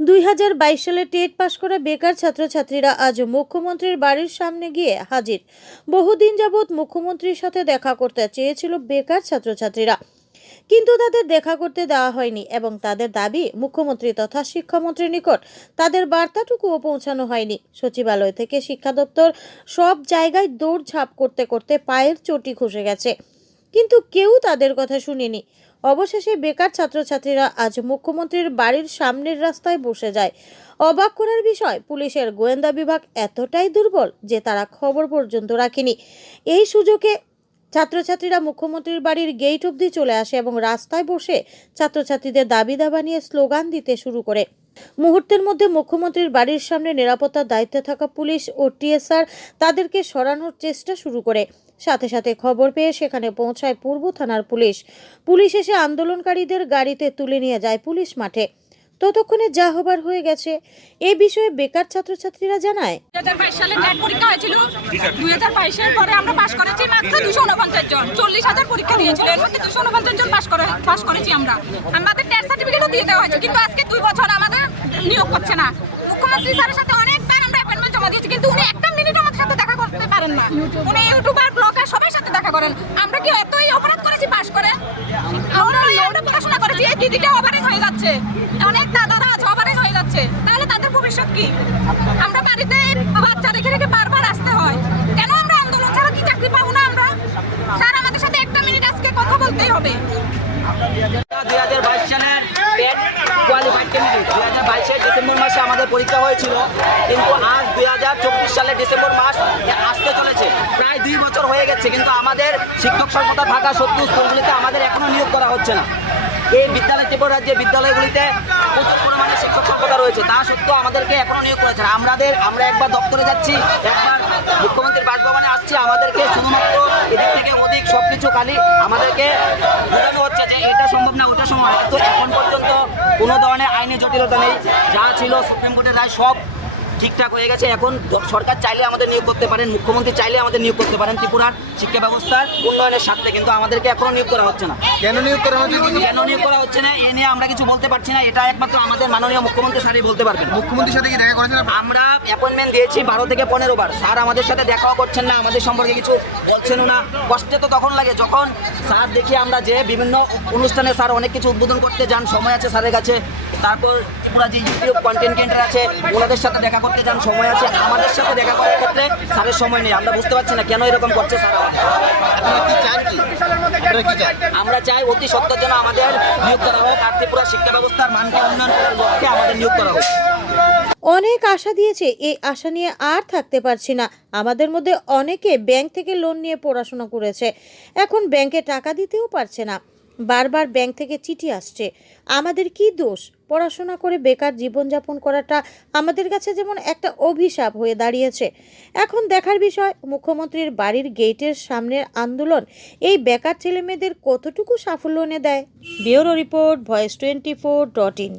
2022 সালে টেট পাশ করা বেকার ছাত্রছাত্রীরা আজ মুখ্যমন্ত্রীর বাড়ির সামনে গিয়ে হাজির। বহুদিন যাবৎ মুখ্যমন্ত্রীর সাথে দেখা করতে চেয়েছিল বেকার ছাত্রছাত্রীরা, কিন্তু তাদের দেখা করতে দেওয়া হয়নি এবং তাদের দাবি মুখ্যমন্ত্রী তথা শিক্ষামন্ত্রীর নিকট তাদের বার্তাটুকুও পৌঁছানো হয়নি। সচিবালয় থেকে শিক্ষা দপ্তর সব জায়গায় দৌড়ঝাঁপ করতে করতে পায়ের চটি খসে গেছে, কিন্তু কেউ তাদের কথা শুনেনি। অবশেষে বেকার ছাত্রছাত্রীরা আজ মুখ্যমন্ত্রীর বাড়ির সামনের রাস্তায় বসে যায়। অবাক করার বিষয়, পুলিশের গোয়েন্দা বিভাগ এতটাই দুর্বল যে তারা খবর পর্যন্ত রাখেনি। এই সুযোগে ছাত্রছাত্রীরা মুখ্যমন্ত্রীর বাড়ির গেট অবধি চলে আসে এবং রাস্তায় বসে ছাত্রছাত্রীদের দাবি দাবা নিয়ে স্লোগান দিতে শুরু করে। মুহূর্তের মধ্যে মুখ্যমন্ত্রীর বাড়ির সামনে নিরাপত্তার দায়িত্বে থাকা পুলিশ ও টিএসআর তাদেরকে সরানোর চেষ্টা শুরু করে। সাথে সাথে খবর পেয়ে সেখানে পৌঁছায় পূর্ব থানার পুলিশ এসে আন্দোলনকারীদের গাড়িতে তুলে নিয়ে যায় পুলিশ মাঠে। ততক্ষণে যা হবার হয়ে গেছে। এই বিষয়ে বেকার ছাত্রছাত্রীরা জানায়, 2022 সালে টেট পরীক্ষা হয়েছিল। 2022 এর পরে আমরা পাস করেছি মাত্র 249 জন। 40,000 পরীক্ষা দিয়েছিল, এর মধ্যে 249 জন পাস করেছি আমরা। আমাদের টেট সার্টিফিকেটও দিয়ে দেওয়া হয়েছে, কিন্তু আজকে 2 বছর আমাদের নিয়োগ করছে না। মুখ্যমন্ত্রী স্যারের সাথে অনেকবার আমরা অ্যাপয়েন্টমেন্ট জমা দিয়েছি, কিন্তু উনি একটা মিনিট আমাদের সাথে দেখা করতে পারেন না। উনি ইউটিউবার, ব্লগার সবার সাথে দেখা করেন। আমরা কি এতই অপরাধ করেছি পাস করে? আমরা পড়াশোনা করেছি, এই দিদিটা ওভারেজ হয়ে যাচ্ছে, অনেক দাদারা আছে ওভারেজ হয়ে যাচ্ছে, তাহলে তাদের ভবিষ্যৎ কি? আমরা বাড়িতে বাচ্চা রেখে রেখে বারবার আসতে হয়। কেন আমরা আন্দোলন ছাড়া কি চাকরি পাবো না আমরা? স্যার আমাদের সাথে একটা মিনিট আজকে কথা বলতেই হবে। 2022 সালের টেট কোয়ালিফাইড ক্যান্ডিডেট 2022 ডিসেম্বর মাসে আমাদের পরীক্ষা হয়েছিল, কিন্তু আজ 2024 সালের ডিসেম্বর মাস আসতে চলেছে। প্রায় 2 বছর হয়ে গেছে, কিন্তু আমাদের শিক্ষক স্বল্পতা থাকা সত্ত্বেও স্কুলগুলিতে আমাদের এখনো নিয়োগ করা হচ্ছে না। এই বিদ্যালয়, ত্রিপুরা রাজ্যের বিদ্যালয়গুলিতে প্রচুর পরিমাণে শিক্ষক স্বল্পতা রয়েছে, তা সত্ত্বেও আমাদেরকে এখনো নিয়োগ করেছে না। আমরা একবার দপ্তরে যাচ্ছি, একবার মুখ্যমন্ত্রীর বাসভবনে আসছি, আমাদেরকে শুধুমাত্র এদিক থেকে ওদিক সবকিছু খালি আমাদেরকে বোঝানো হচ্ছে যে এটা সম্ভব না, ওটা সম্ভব না। তো এখন পর্যন্ত কোনো ধরনের আইনি জটিলতা নেই, যা ছিল সুপ্রিম কোর্টের রায় সব ঠিকঠাক হয়ে গেছে। এখন সরকার চাইলে আমাদের নিয়োগ করতে পারেন, মুখ্যমন্ত্রী চাইলে আমাদের নিয়োগ করতে পারেন ত্রিপুরার শিক্ষা ব্যবস্থার উন্নয়নের স্বার্থে, কিন্তু আমাদেরকে এখনো নিয়োগ করা হচ্ছে না। কেন নিয়োগ করা হচ্ছে না এ নিয়ে আমরা কিছু বলতে পারছি না। এটা একমাত্র আমাদের মাননীয় মুখ্যমন্ত্রী স্যারই বলতে পারবেন। মুখ্যমন্ত্রীর সাথে কি দেখা করেছেন? আমরা অ্যাপয়েন্টমেন্ট দিয়েছি 12 থেকে 15 বার, স্যার আমাদের সাথে দেখাও করছেন না, আমাদের সম্পর্কে কিছু বলছেনও না। কষ্টে তো তখন লাগে যখন স্যার দেখি আমরা যে বিভিন্ন অনুষ্ঠানে স্যার অনেক কিছু উদ্বোধন করতে যান, সময় আছে স্যারের কাছে। তারপর পুরা যে ইউটিউব কন্টেন্ট ক্রিয়েটর আছে ওনাদের সাথে দেখা করতে যান, সময় আছে। আমাদের সাথে দেখা করার ক্ষেত্রে স্যারের সময় নেই। আমরা বুঝতে পারছি না কেন এরকম করছে স্যার। আমরা চাই অতি সত্ত্বর জন্য আমাদের নিয়োগ করা হোক, আর ত্রিপুরা শিক্ষা ব্যবস্থার মানকে উন্নয়ন করার লক্ষ্যে আমাদের নিয়োগ করা হোক। অনেক আশা দিয়েছে, এই আশা নিয়ে আর থাকতে পারছি না। আমাদের মধ্যে অনেকে ব্যাংক থেকে লোন নিয়ে পড়াশোনা করেছে, এখন ব্যাংকে টাকা দিতেও পারছে না। বারবার ব্যাংক থেকে চিঠি আসছে। আমাদের কি দোষ? পড়াশোনা করে বেকার জীবনযাপন করাটা আমাদের কাছে যেমন একটা অভিশাপ হয়ে দাঁড়িয়েছে। এখন দেখার বিষয়, মুখ্যমন্ত্রীর বাড়ির গেটের সামনের আন্দোলন এই বেকার ছেলেমেয়েদের কতটুকু সাফল্য এনে দেয়। Bureau report, voice 24.in।